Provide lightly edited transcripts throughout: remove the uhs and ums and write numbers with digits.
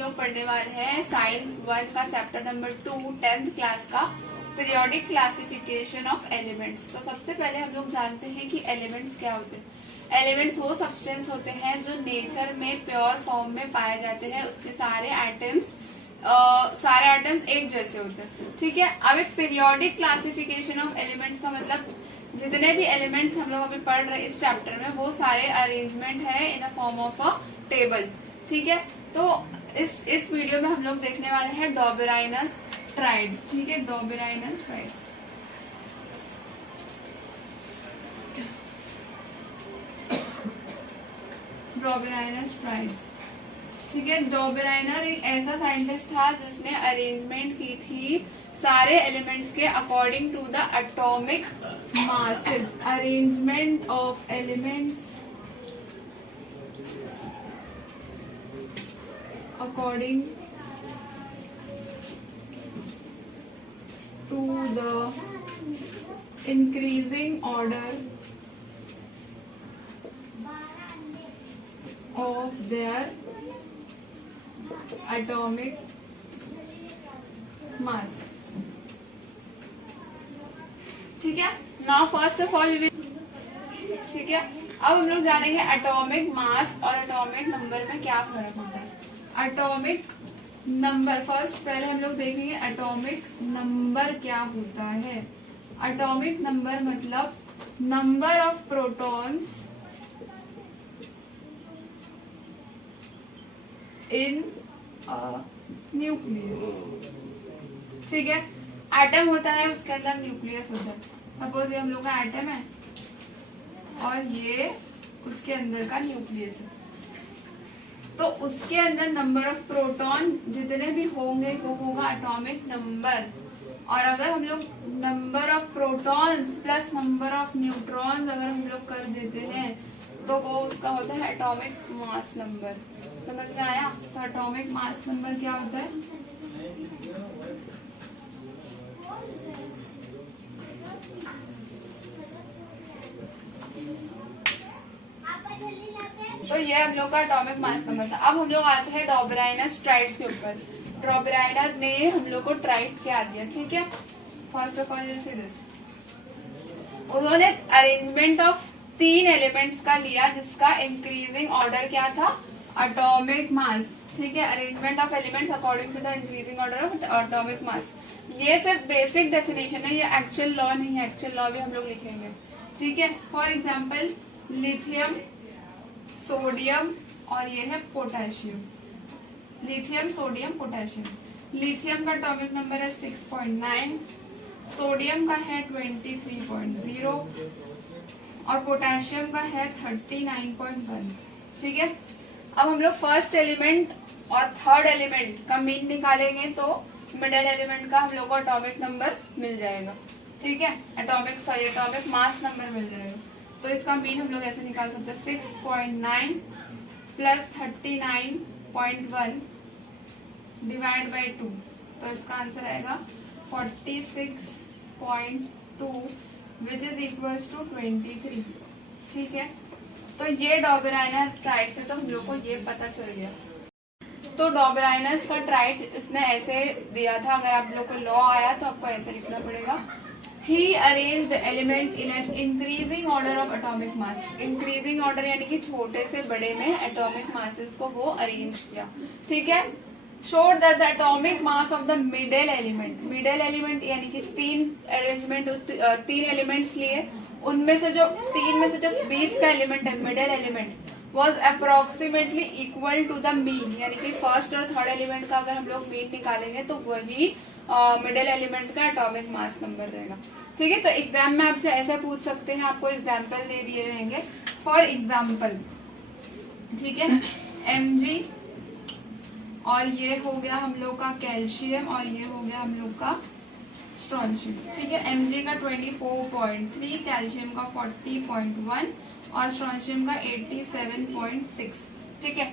लोग पढ़ने वाले हैं साइंस 1 का चैप्टर नंबर 2 10th क्लास का पीरियोडिक क्लासिफिकेशन ऑफ एलिमेंट्स। तो सबसे पहले हम लोग जानते हैं कि एलिमेंट्स क्या होते हैं। एलिमेंट्स वो सब्सटेंस होते हैं जो नेचर में प्योर फॉर्म में पाए जाते हैं, उसके सारे एटम्स एक जैसे होते हैं। ठीक है, अब एक पीरियोडिक क्लासिफिकेशन ऑफ एलिमेंट्स का मतलब जितने भी एलिमेंट्स हम लोग अभी पढ़ रहे हैं इस चैप्टर में वो सारे अरेंजमेंट है in the form of a table. ठीक है, तो इस वीडियो में हम लोग देखने वाले हैं डॉबेराइनस ट्राइड्स। ठीक है, डॉबेराइनस ट्राइड्स। डॉबेराइनस ट्राइड्स। ठीक है, डॉबेराइनर एक ऐसा साइंटिस्ट था जिसने अरेंजमेंट की थी सारे एलिमेंट्स के according to the atomic masses. Arrangement of elements according to the increasing order of their atomic mass। ठीक है, now first of all ठीक है, अब हम लोग जानेंगे एटॉमिक मास और एटॉमिक नंबर में क्या फर्क होता है। एटॉमिक नंबर फर्स्ट पहले हम लोग देखेंगे एटॉमिक नंबर क्या होता है। एटॉमिक नंबर मतलब number of protons in nucleus. ठीक है, एटम होता है उसके अंदर न्यूक्लियस होता है। सपोज ये हम लोग का एटम है और ये उसके अंदर का न्यूक्लियस है, तो उसके अंदर नंबर ऑफ प्रोटॉन जितने भी होंगे वो होगा एटॉमिक नंबर। और अगर हम लोग number of protons plus number of neutrons अगर हम लोग कर देते हैं तो वो उसका होता है एटॉमिक मास नंबर। समझ में आया? तो एटॉमिक मास नंबर क्या होता है? तो ये हम लोग का एटॉमिक मास नंबर था। अब हम लोग आते हैं डॉबेराइनस ट्राइड्स के ऊपर। डॉबेराइनर ने हम लोग को ट्राइड क्या दिया। ठीक है, first of all see this, उन्होंने अरेंजमेंट ऑफ 3 एलिमेंट्स का लिया जिसका इंक्रीजिंग ऑर्डर क्या था? Atomic mass. ठीक है, arrangement of elements according to the increasing order of atomic mass. ये सिर्फ बेसिक डेफिनेशन है, ये एक्चुअल लॉ नहीं है। एक्चुअल लॉ भी हम लोग लिखेंगे। ठीक है, फॉर एग्जाम्पल लिथियम, सोडियम और ये है potassium. Lithium, sodium, potassium. Lithium का एटॉमिक नंबर है 6.9, सोडियम का है 23.0 और पोटेशियम का है 39.1। ठीक है, अब हम लोग फर्स्ट एलिमेंट और थर्ड एलिमेंट का मीन निकालेंगे तो मिडिल एलिमेंट का हम लोग को एटॉमिक नंबर मिल जाएगा। ठीक है, एटॉमिक मास नंबर मिल जाएगा। तो इसका मीन हम लोग ऐसे निकाल सकते हैं 6.9 प्लस 39.1 डिवाइड बाई 2। तो इसका आंसर आएगा 46.2 विच इज इक्वल्स टू 23। ठीक है, तो ये डॉबेराइनर ट्राइड से तो हम लोग को ये पता चल गया। तो डॉबेराइनस का ट्राइड उसने ऐसे दिया था, अगर आप लोग को लॉ आया तो आपको ऐसे लिखना पड़ेगा। He arranged the element in an increasing order of atomic mass। increasing order यानी कि छोटे से बड़े में atomic masses को वो अरेंज किया। ठीक है, showed that the atomic mass of the middle element यानी कि 3 एलिमेंट्स लिए, उनमें से जो 3 में से जो बीच का एलिमेंट है middle element was approximately equal to the mean। यानी कि फर्स्ट और थर्ड एलिमेंट का अगर हम लोग मीन निकालेंगे तो वही मिडिल एलिमेंट का एटॉमिक मास नंबर रहेगा। ठीक है, तो एग्जाम में आपसे ऐसे पूछ सकते हैं, आपको एग्जाम्पल दे दिए रहेंगे। फॉर एग्जाम्पल, ठीक है, Mg और ये हो गया हम लोग का कैल्शियम और ये हो गया हम लोग का स्ट्रोंशियम। ठीक है, Mg का 24.3, कैल्शियम का 40.1 और स्ट्रोंशियम का 87.6। ठीक है,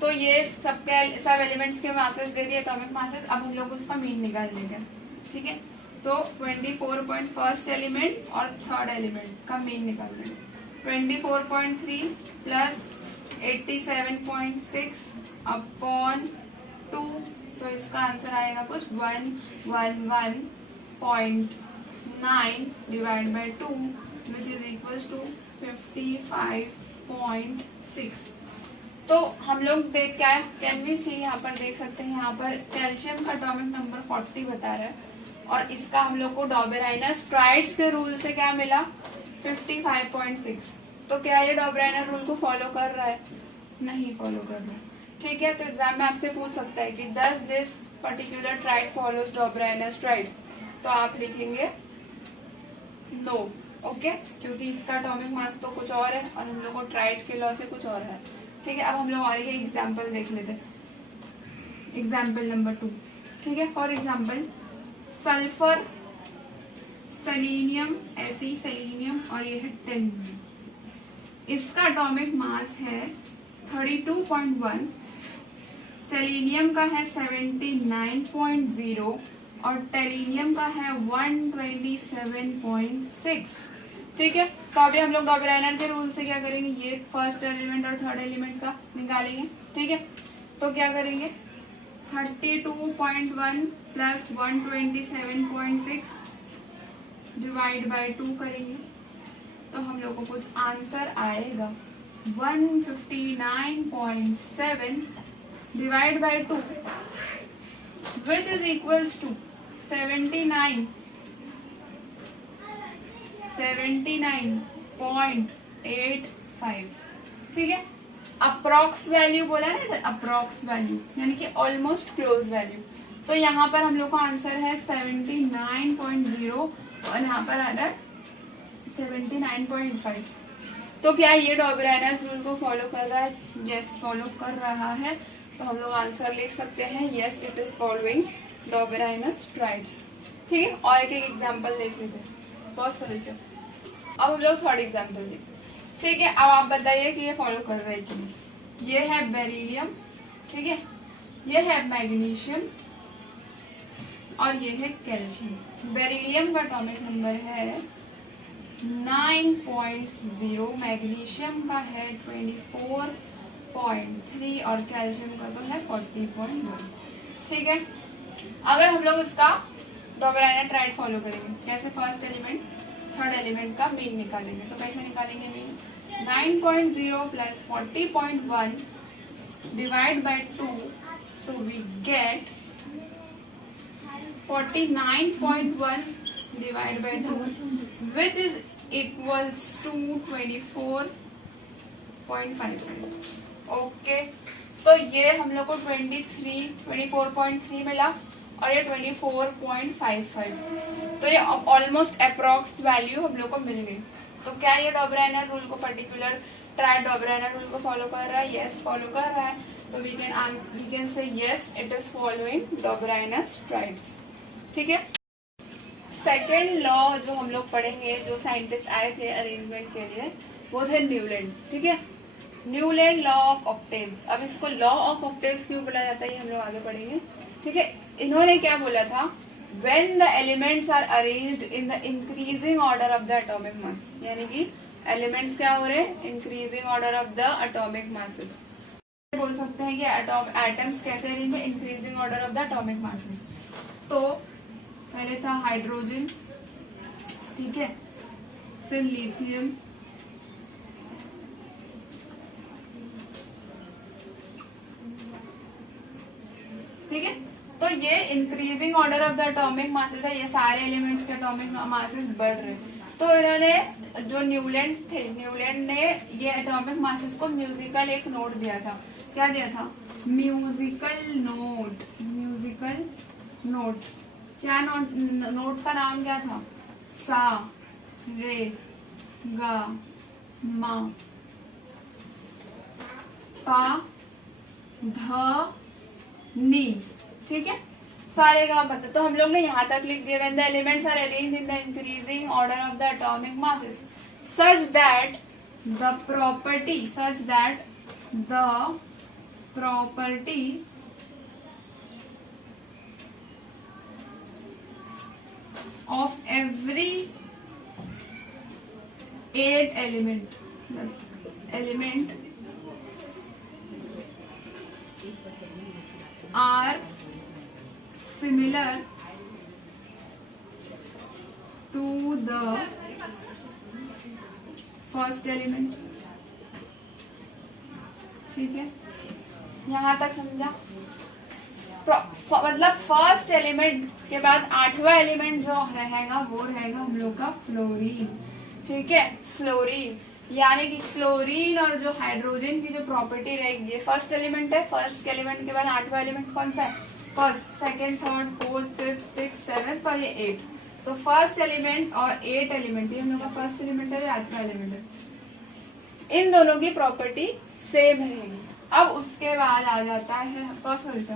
तो ये सब एलिमेंट्स के मासेस दे दिए, एटॉमिक मासेस। अब हम लोग उसका मीन निकाल लेंगे। ठीक है, तो 24 फर्स्ट एलिमेंट और थर्ड एलिमेंट का मीन निकाल लेंगे। 24.3 प्लस 87.6 अपॉन 2, तो इसका आंसर आएगा कुछ 111.9 divide by 2 which is equals to 55.6। तो हम लोग देख क्या कैन वी सी, यहाँ पर देख सकते हैं, यहाँ पर कैल्शियम का एटॉमिक नंबर 40 बता रहा है और इसका हम लोग को डॉबेराइनर स्ट्राइड्स के रूल से क्या मिला 55.6। तो क्या ये डॉबेराइनर रूल को फॉलो कर रहा है? नहीं फॉलो कर रहा है। ठीक है, तो एग्जाम में आपसे पूछ सकता है कि does this particular triad follows Dobereiner triad, तो आप लिखेंगे नो। ओके, क्योंकि इसका एटॉमिक मास तो कुछ और है और हम लोग को ट्राइड के लॉ से कुछ और है। ठीक है, अब हम लोग और एक एग्जाम्पल देख लेते हैं। Example number 2। ठीक है, फॉर एग्जाम्पल सल्फर, सेलेनियम, ऐसी सेलेनियम और ये है टिन। इसका एटॉमिक मास है 32.1, सेलेनियम का है 79.0 और टेलीनियम का है 127.6। ठीक है, तो अभी हम लोग डॉबेराइनर के रूल से क्या करेंगे, ये फर्स्ट एलिमेंट और थर्ड एलिमेंट का निकालेंगे। ठीक है, तो क्या करेंगे 32.1 प्लस 127.6 डिवाइड बाय 2 करेंगे, तो हम लोग को कुछ आंसर आएगा 159.7 divide by 2 which is equals to 79.85। ठीक है, अप्रॉक्स वैल्यू बोला है ना, अप्रॉक्स वैल्यू यानी कि ऑलमोस्ट क्लोज वैल्यू। तो यहाँ पर हम लोग का आंसर है 79.0 और यहाँ पर आ रहा है 79.5। तो क्या ये डॉबेराइनर रूल को फॉलो कर रहा है? यस, फॉलो कर रहा है। तो हम लोग आंसर लिख सकते हैं yes it is following Dobereiner triads. ठीक है, और एक एग्जांपल देख लेते हैं, पॉज कर लेते हैं। अब हम लोग थर्ड एग्जांपल देखें। ठीक है, अब आप बताइए कि ये फॉलो कर रहा है कि नहीं। ये है बेरिलियम, ठीक है, ये है मैग्नीशियम और ये है कैल्शियम। बेरिलियम का एटॉमिक नंबर है 9.0, मैग्नीशियम का है 24.3 और कैल्शियम का तो है 40.1। ठीक है, अगर हम लोग इसका डॉबेराइनर ट्राइड फॉलो करेंगे, कैसे फर्स्ट एलिमेंट थर्ड एलिमेंट का मीन निकालेंगे, तो कैसे निकालेंगे mean 9.0 plus 40.1 divide by 2, so we get 49.1 divide by 2 which is equals to 24.55। Okay, तो ये हम लोग को 24.3 मिला और ये 24.55, तो ये ऑलमोस्ट अप्रॉक्स वैल्यू हम लोग को मिल गई। तो क्या ये डॉबेराइनर रूल को पर्टिकुलर ट्राइड डॉबेराइनर रूल को फॉलो कर रहा है? यस, फॉलो कर रहा है। तो we can say yes it is following Dobereiner triads. ठीक है, सेकेंड लॉ जो हम लोग पढ़ेंगे, जो साइंटिस्ट आए थे अरेंजमेंट के लिए, वो थे न्यूलैंड। ठीक है, न्यूलैंड लॉ ऑफ ऑक्टेव्स। अब इसको लॉ ऑफ ऑक्टेव्स क्यों बोला जाता है ये हम लोग आगे पढ़ेंगे। ठीक है, इन्होंने क्या बोला था, when the elements are arranged in the increasing order of the atomic mass, यानी कि एलिमेंट्स क्या हो रहे हैं, increasing order of the atomic masses. बोल सकते हैं कि एटम्स कैसे अरेंज है, increasing order of the atomic masses. तो पहले था हाइड्रोजन, ठीक है, फिर लिथियम, ठीक है। तो ये increasing order of the atomic masses है, ये सारे एलिमेंट्स के एटॉमिक मासेस बढ़ रहे। तो इन्होंने जो न्यूलैंड थे, न्यूलैंड ने ये एटॉमिक मासेस को म्यूजिकल एक नोट दिया था। क्या दिया था? Musical note. म्यूजिकल नोट क्या नोट का नाम क्या था? सा, रे, गा, मा, पा, ध, नी। ठीक है, सारे का पता। तो हम लोग ने यहाँ तक लिख दिया, when the elements are arranged in the increasing order of the atomic masses such that the property of every 8 element are similar to the first element। ठीक है, यहाँ तक समझा? मतलब फर्स्ट एलिमेंट के बाद 8वां एलिमेंट जो रहेगा वो रहेगा हम लोग का फ्लोरीन। ठीक है, फ्लोरीन यानी कि फ्लोरीन और जो हाइड्रोजन की जो प्रॉपर्टी रहेगी, ये फर्स्ट एलिमेंट है। फर्स्ट एलिमेंट के बाद 8वां एलिमेंट कौन सा है? First, second, third, fourth, fifth, six, seventh और ये 8। तो फर्स्ट एलिमेंट और 8 एलिमेंट, ये हम लोग का फर्स्ट एलिमेंट है, 8वां एलिमेंट है। इन दोनों की प्रॉपर्टी सेम रहेगी। अब उसके बाद आ जाता है फर्स्ट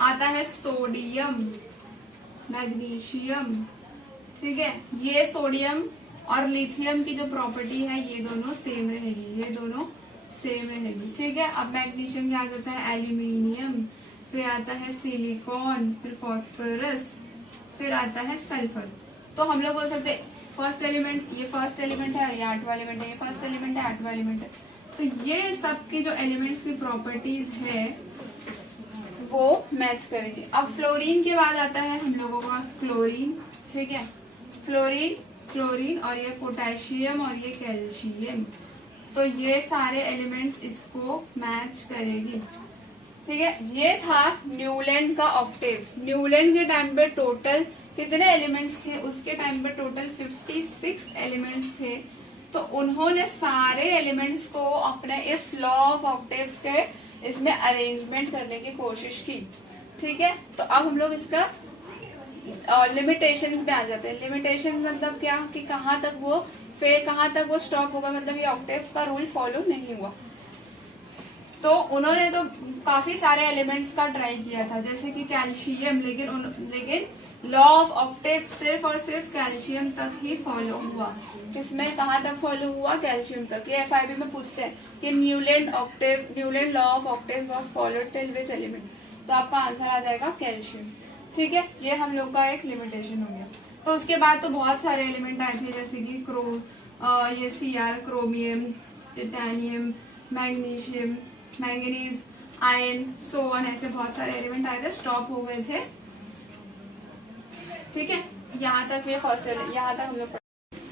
आता है सोडियम, मैग्नीशियम। ठीक है, ये सोडियम और लिथियम की जो प्रॉपर्टी है ये दोनों सेम रहेगी, ये दोनों सेम रहेगी। ठीक है, अब मैग्नीशियम क्या आ जाता है? एल्यूमिनियम, फिर आता है सिलिकॉन, फिर फास्फोरस, फिर आता है सल्फर। तो हम लोग बोल सकते फर्स्ट एलिमेंट, ये फर्स्ट एलिमेंट है और ये 8वां एलिमेंट है, ये फर्स्ट एलिमेंट है, 8वां एलिमेंट है। तो ये सब की जो एलिमेंट्स की प्रॉपर्टीज है वो मैच करेंगे। अब फ्लोरीन के बाद आता है हम लोगों का क्लोरीन। ठीक है, फ्लोरीन, क्लोरीन और ये पोटेशियम और ये कैल्शियम। तो ये सारे एलिमेंट्स इसको मैच करेगी। ठीक है, ये था न्यूलैंड का ऑक्टेव। न्यूलैंड के टाइम पे टोटल कितने एलिमेंट्स थे? उसके टाइम पे टोटल 56 एलिमेंट्स थे। तो उन्होंने सारे एलिमेंट्स को अपने इस लॉ ऑफ ऑक्टेव्स के इसमें अरेंजमेंट करने की कोशिश की। ठीक है, तो अब हम लोग इसका लिमिटेशंस पे आ जाते हैं। लिमिटेशंस मतलब क्या कि कहाँ तक वो स्टॉप होगा, मतलब ये ऑक्टेव का रूल फॉलो नहीं हुआ। तो उन्होंने तो काफी सारे एलिमेंट्स का ट्राई किया था, जैसे कि कैल्शियम, लेकिन लॉ ऑफ ऑक्टेव सिर्फ और सिर्फ कैल्शियम तक ही फॉलो हुआ। किसमें, कहाँ तक फॉलो हुआ? कैल्शियम तक। ये FIB में पूछते हैं कि Newland law of octave was followed till which element? तो आपका आंसर आ जाएगा कैल्शियम। ठीक है, ये हम लोग का एक लिमिटेशन हो गया। तो उसके बाद तो बहुत सारे एलिमेंट आए थे, जैसे कि ये Cr, chromium, titanium, magnesium, manganese, iron, सोन, ऐसे बहुत सारे एलिमेंट आए थे, स्टॉप हो गए थे। ठीक है, यहाँ तक ये फर्स्ट है, यहाँ तक हम लोग।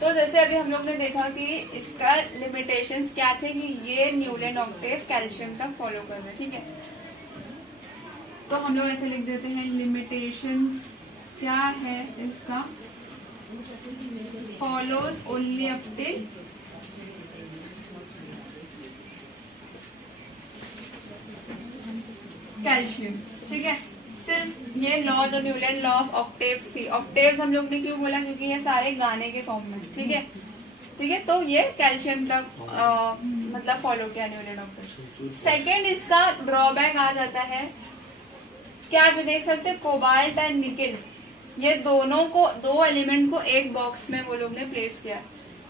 तो जैसे अभी हम लोग ने देखा कि इसका लिमिटेशंस क्या थे कि ये न्यूलैंड ऑक्टेव कैल्शियम तक फॉलो कर रहे हैं। ठीक है, तो हम लोग ऐसे लिख देते हैं लिमिटेशंस क्या है इसका? Follows only up till calcium. ठीक है, सिर्फ ये लॉ जो न्यूलैंड लॉ ऑफ ऑक्टेव्स थी। ऑक्टेव्स हम लोग ने क्यों बोला? क्योंकि ये सारे गाने के फॉर्म में। ठीक है, ठीक है, तो ये कैल्शियम तक मतलब फॉलो किया न्यूलैंड ऑक्टेव। सेकेंड इसका ड्रॉबैक आ जाता है, क्या आप देख सकते हैं, कोबाल्ट एंड निकिल, ये दो एलिमेंट को एक बॉक्स में वो लोग ने प्लेस किया।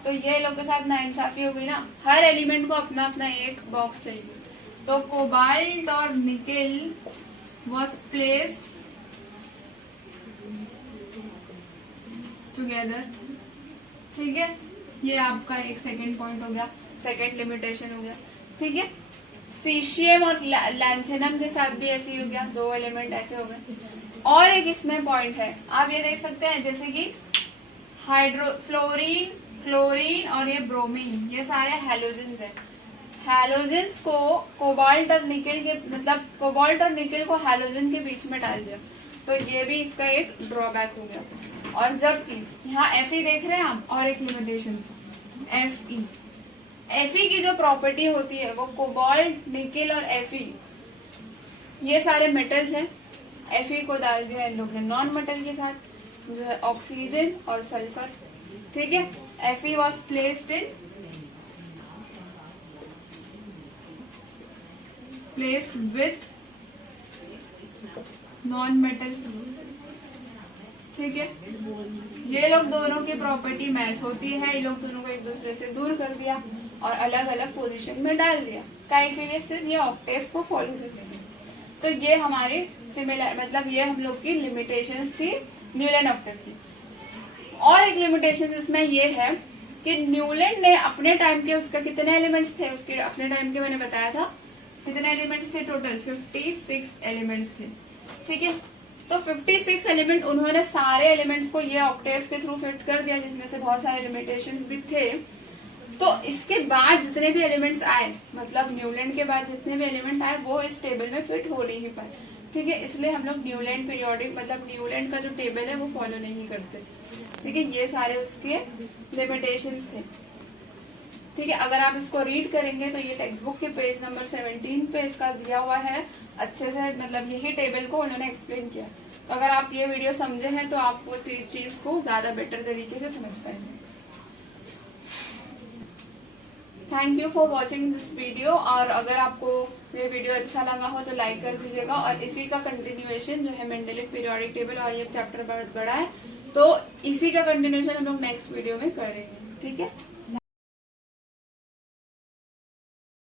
तो ये लोग के साथ नाइंसाफी हो गई ना, हर एलिमेंट को अपना अपना एक बॉक्स चाहिए। तो कोबाल्ट और निकिल was placed together। ठीक है, ये आपका एक सेकंड पॉइंट हो गया, सेकंड लिमिटेशन हो गया। ठीक है, सीशियम और लैंथेनम के साथ भी ऐसे ही हो गया, दो एलिमेंट ऐसे हो गए। और एक इसमें पॉइंट है, आप ये देख सकते हैं, जैसे कि फ्लोरीन, क्लोरीन और ये ब्रोमीन, ये सारे हैलोजेंस हैं। हैलोजेंस को कोबाल्ट और निकिल के, मतलब कोबाल्ट और निकिल को हैलोजन के बीच में डाल दिया, तो ये भी इसका एक ड्रॉबैक हो गया। और जबकि यहाँ Fe देख रहे हैं आप, और एक लिमिटेशन Fe की जो प्रॉपर्टी होती है वो कोबाल्ट, निकिल और Fe, ये सारे मेटल्स हैं। Fe को डाल दिया इन लोग ने नॉन मेटल के साथ, जो है ऑक्सीजन और सल्फर। ठीक है, Fe was placed with non metals. ठीक है, ये लोग दोनों की प्रॉपर्टी मैच होती है, ये लोग दोनों को एक दूसरे से दूर कर दिया और अलग अलग पोजीशन में डाल दिया, काहे के लिए? सिर्फ ये ऑक्टेव्स को फॉलो करने के लिए। तो ये हमारी सिमिलर, मतलब ये हम लोग की लिमिटेशंस थी न्यूलैंड ऑक्टेव की। और एक लिमिटेशन इसमें ये है कि न्यूलैंड ने अपने टाइम के, उसका कितने एलिमेंट्स थे उसके अपने टाइम के, मैंने बताया था कितने एलिमेंट्स थे टोटल? 56 एलिमेंट्स थे। ठीक है, तो 56 एलिमेंट उन्होंने सारे एलिमेंट्स को ये ऑक्टेव्स के थ्रू फिट कर दिया, जिसमें से बहुत सारे लिमिटेशंस भी थे। तो इसके बाद जितने भी एलिमेंट्स आए, मतलब न्यूलैंड के बाद जितने भी एलिमेंट आए वो इस टेबल में फिट हो नहीं पाए। ठीक है, इसलिए हम लोग न्यूलैंड पीरियोडिक मतलब न्यूलैंड का जो टेबल है वो फॉलो नहीं करते। ठीक है, ये सारे उसके लिमिटेशंस थे। ठीक है, अगर आप इसको रीड करेंगे तो ये टेक्स्ट बुक के पेज नंबर 17 पे इसका दिया हुआ है अच्छे से, मतलब यही टेबल को उन्होंने एक्सप्लेन किया। तो अगर आप ये वीडियो समझे हैं तो आप वो चीज को ज्यादा बेटर तरीके से समझ पाएंगे। Thank you for watching this video. और अगर आपको ये वीडियो अच्छा लगा हो तो लाइक कर दीजिएगा। और इसी का कंटिन्यूएशन जो है मेंडेलिव पीरियोडिक टेबल, और ये चैप्टर बहुत बड़ा है तो इसी का कंटिन्यूएशन हम लोग नेक्स्ट वीडियो में करेंगे। ठीक है।